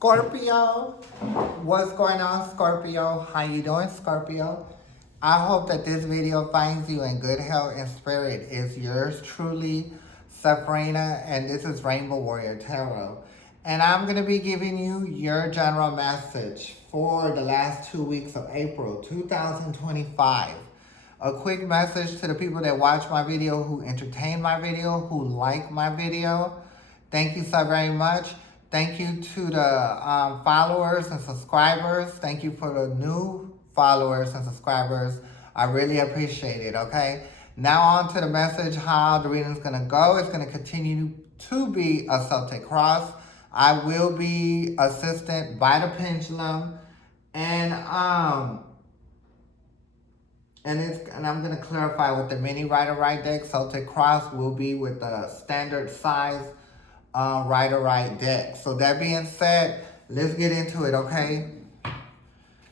Scorpio, what's going on, Scorpio? How you doing, Scorpio? I hope that this video finds you in good health and spirit. It's yours truly, Sabrina, and this is Rainbow Warrior Tarot. And I'm going to be giving you your general message for the last 2 weeks of April 2025. A quick message to the people that watch my video, who entertain my video, who like my video. Thank you so very much. Thank you to the followers and subscribers. Thank you for the new followers and subscribers. I really appreciate it, okay? Now on to the message, how the reading is going to go. It's going to continue to be a Celtic cross. I will be assisted by the pendulum. And I'm going to clarify with the mini Rider-Right deck. Celtic cross will be with the standard size Rider-Right deck. So that being said, let's get into it, okay?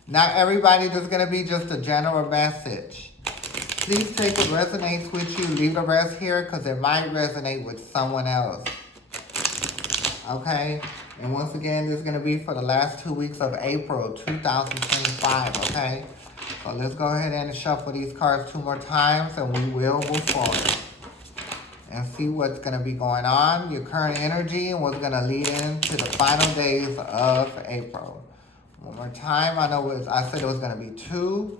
Now everybody, this is going to be just a general message. Please take what resonates with you. Leave the rest here because it might resonate with someone else. Okay? And once again, this is going to be for the last 2 weeks of April 2025, okay? So let's go ahead and shuffle these cards 2 more times and we will move forward and see what's going to be going on, your current energy, and what's going to lead into the final days of April. One more time. I know I said it was going to be 2.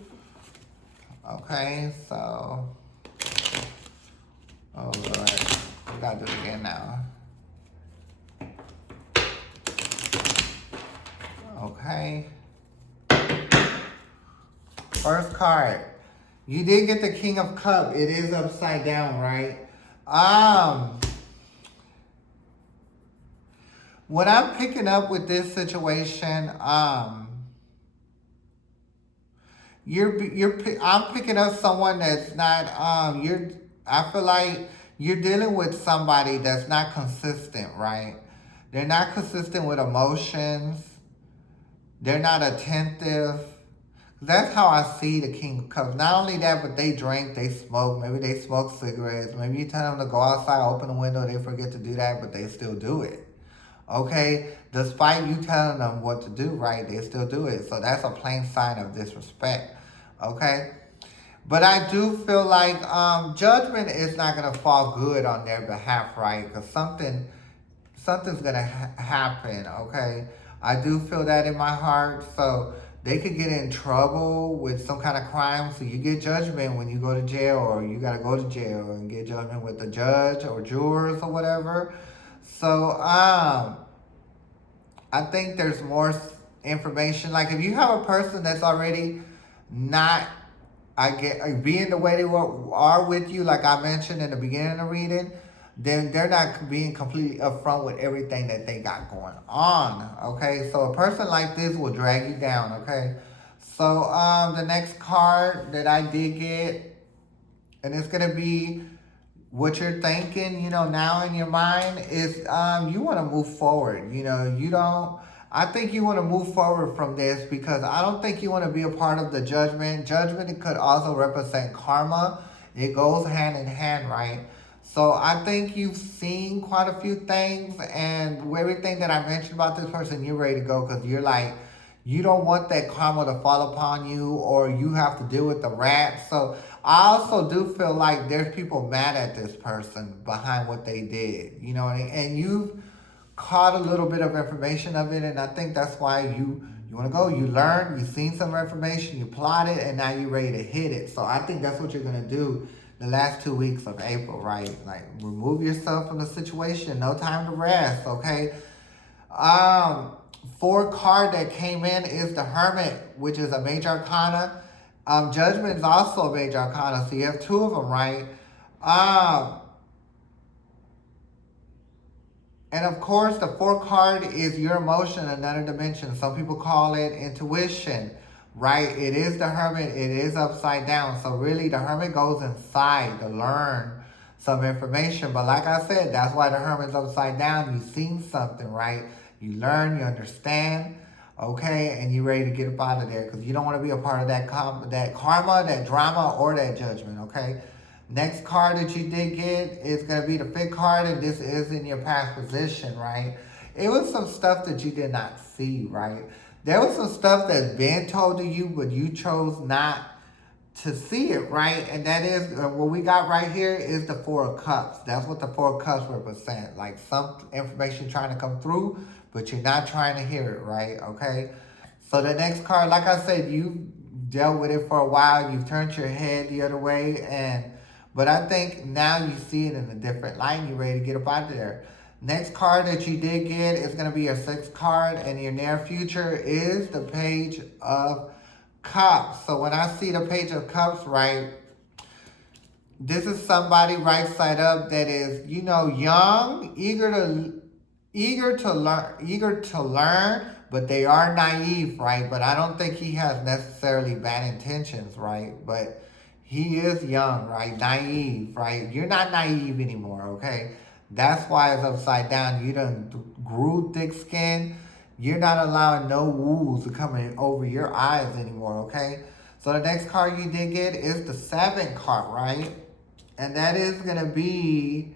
Okay, so... Oh, Lord. We got to do it again now. Okay. First card. You did get the King of Cups. It is upside down, right? What I'm picking up with this situation, I'm picking up someone that's not, I feel like you're dealing with somebody that's not consistent, right? They're not consistent with emotions. They're not attentive. That's how I see the King of Cups. Not only that, but they drink, they smoke. Maybe they smoke cigarettes. Maybe you tell them to go outside, open the window. They forget to do that, but they still do it. Okay? Despite you telling them what to do, right, they still do it. So that's a plain sign of disrespect. Okay? But I do feel like judgment is not going to fall good on their behalf, right? Because something's going to happen, okay? I do feel that in my heart. So they could get in trouble with some kind of crime. So you get judgment when you go to jail, or you got to go to jail and get judgment with the judge or jurors or whatever. So I think there's more information. Like if you have a person that's already not, being the way they are with you, like I mentioned in the beginning of the reading, then they're not being completely upfront with everything that they got going on, okay? So a person like this will drag you down, okay? So the next card that I did get, and it's going to be what you're thinking, now in your mind, is you want to move forward. I think you want to move forward from this because I don't think you want to be a part of the judgment. Judgment could also represent karma. It goes hand in hand, right? So I think you've seen quite a few things, and everything that I mentioned about this person, you're ready to go because you're like, you don't want that karma to fall upon you, or you have to deal with the rat. So I also do feel like there's people mad at this person behind what they did, and you've caught a little bit of information of it, and I think that's why you want to go. You learn, you've seen some information, you plot it, and now you're ready to hit it. So I think that's what you're going to do the last 2 weeks of April, right? Like, remove yourself from the situation. No time to rest, okay? 4 card that came in is the Hermit, which is a major arcana. Judgment is also a major arcana, so you have 2 of them, right? And of course, the 4th card is your emotion, another dimension. Some people call it intuition, right? It is the Hermit. It is upside down. So really, the Hermit goes inside to learn some information. But like I said, that's why the Hermit's upside down. You've seen something, right? You learn, you understand, okay? And you're ready to get up out of there because you don't want to be a part of that karma, that drama, or that judgment, okay? Next card that you did get is going to be the 5th card, and this is in your past position, right? it was some stuff that you did not see, right? There was some stuff that's been told to you, but you chose not to see it, right? And that is what we got right here is the Four of Cups. That's what the Four of Cups represent. Like some information trying to come through, but you're not trying to hear it, right? Okay. So the next card, like I said, you dealt with it for a while. You've turned your head the other way, but I think now you see it in a different light. You're ready to get up out of there. Next card that you did get is going to be your sixth card, and your near future is the Page of Cups. So when I see the Page of Cups, right, this is somebody right side up that is, young, eager to learn, but they are naive, right? But I don't think he has necessarily bad intentions, right? But he is young, right? Naive, right? You're not naive anymore, okay? That's why it's upside down. You done grew thick skin. You're not allowing no wounds to come in over your eyes anymore, okay? So the next card you did get is the 7 card, right? And that is going to be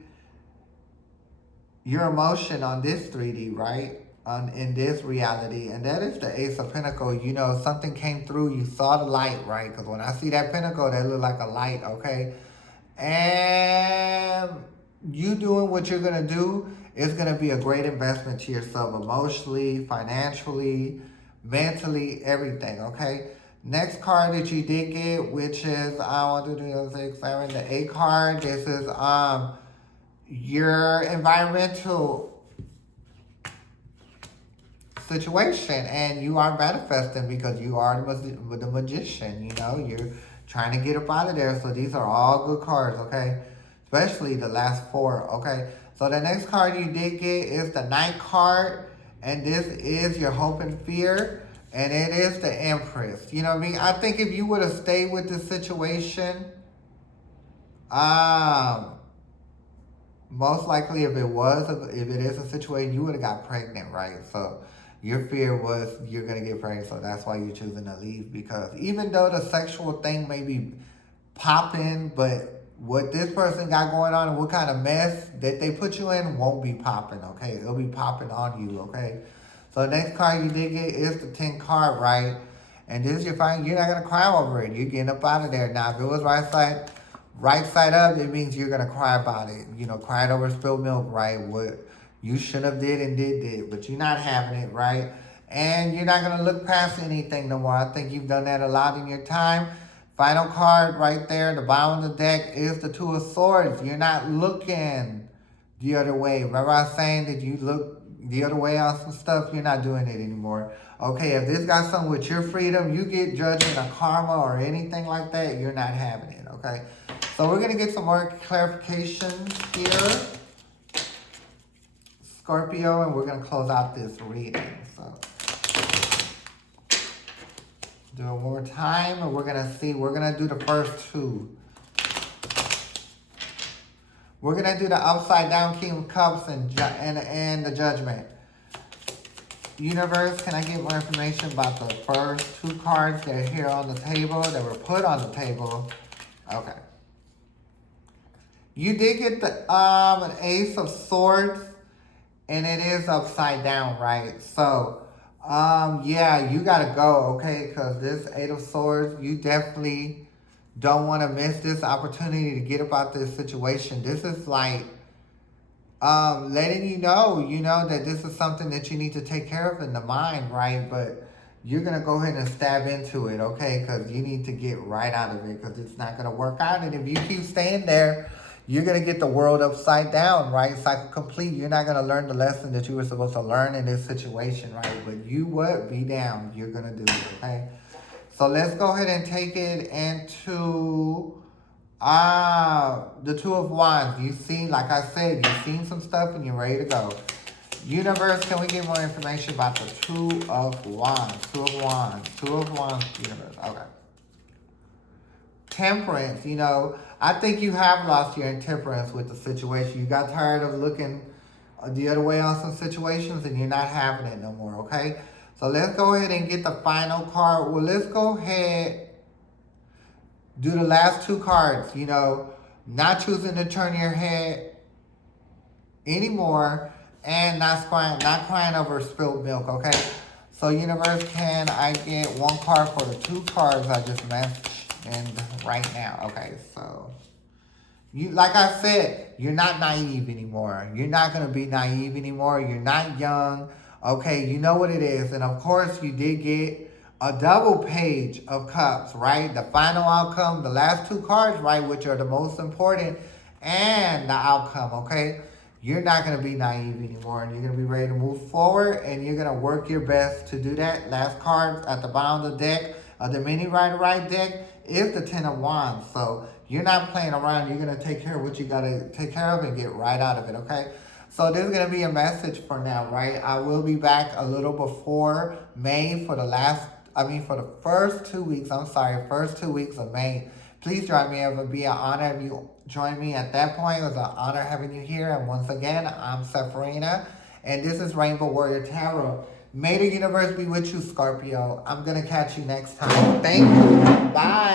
your emotion on this 3D, right? In this reality. And that is the Ace of Pentacles. Something came through. You saw the light, right? Because when I see that pentacle, that look like a light, okay? And you doing what you're going to do is going to be a great investment to yourself emotionally, financially, mentally, everything, okay? Next card that you did get, which is, I want to do 6, 7, the 8 card. This is your environmental situation, and you are manifesting because you are the magician. You're trying to get up out of there. So these are all good cards, okay? Especially the last 4, okay? So the next card you did get is the 9 card, and this is your hope and fear, and it is the Empress. You know what I mean? I think if you would have stayed with this situation, most likely if it is a situation, you would have got pregnant, right? So your fear was you're going to get pregnant, so that's why you're choosing to leave. Because even though the sexual thing may be popping, but what this person got going on and what kind of mess that they put you in won't be popping, okay? It'll be popping on you, okay? So the next card you did get is the 10 card, right? And this you're not going to cry over it. You're getting up out of there. Now, if it was right side up, it means you're going to cry about it. Crying over spilled milk, right? What you should have did and did, but you're not having it, right? And you're not going to look past anything no more. I think you've done that a lot in your time. Final card right there, the bottom of the deck, is the 2 of Swords. You're not looking the other way. Remember I was saying that you look the other way on some stuff? You're not doing it anymore. Okay, if this got something with your freedom, you get judgment or karma or anything like that, you're not having it, okay? So we're going to get some more clarifications here, Scorpio, and we're going to close out this reading. So do it one more time, and we're going to do the first 2. We're going to do the upside down King of Cups and the Judgment. Universe, can I get more information about the first 2 cards that are here on the table, that were put on the table? Okay. You did get the an Ace of Swords, and it is upside down, right? So, yeah, you gotta go, okay? Because this 8 of Swords, you definitely don't want to miss this opportunity to get about this situation. This is like letting you know, that this is something that you need to take care of in the mind, right? But you're going to go ahead and stab into it, okay? Because you need to get right out of it because it's not going to work out. And if you keep staying there, you're going to get the world upside down, right? Cycle complete. You're not going to learn the lesson that you were supposed to learn in this situation, right? But you would be down. You're going to do it, okay? So let's go ahead and take it into the 2 of Wands. You see, like I said, you've seen some stuff and you're ready to go. Universe, can we get more information about the 2 of Wands? 2 of Wands. 2 of Wands, universe. Okay. Temperance, I think you have lost your temperance with the situation. You got tired of looking the other way on some situations and you're not having it no more, okay? So let's go ahead and get the final card. Well, let's go ahead, do the last 2 cards, not choosing to turn your head anymore. And not crying over spilled milk, okay? So universe, can I get one card for the two cards I just mentioned right now? Okay, so you, like I said, you're not naive anymore. You're not gonna be naive anymore. You're not young. Okay, you know what it is. And of course you did get a double page of cups, right? The final outcome, the last two cards, right, which are the most important, and the outcome, okay? You're not going to be naive anymore, and you're going to be ready to move forward, and you're going to work your best to do that. Last card at the bottom of the deck, the mini right deck, is the Ten of Wands. So you're not playing around. You're going to take care of what you got to take care of and get right out of it, okay? So this is going to be a message for now, right? I will be back a little before May for for the first 2 weeks, first 2 weeks of May. Please join me. It would be an honor if you join me at that point. It was an honor having you here. And once again, I'm Sephirina, and this is Rainbow Warrior Tarot. May the universe be with you, Scorpio. I'm going to catch you next time. Thank you. Bye.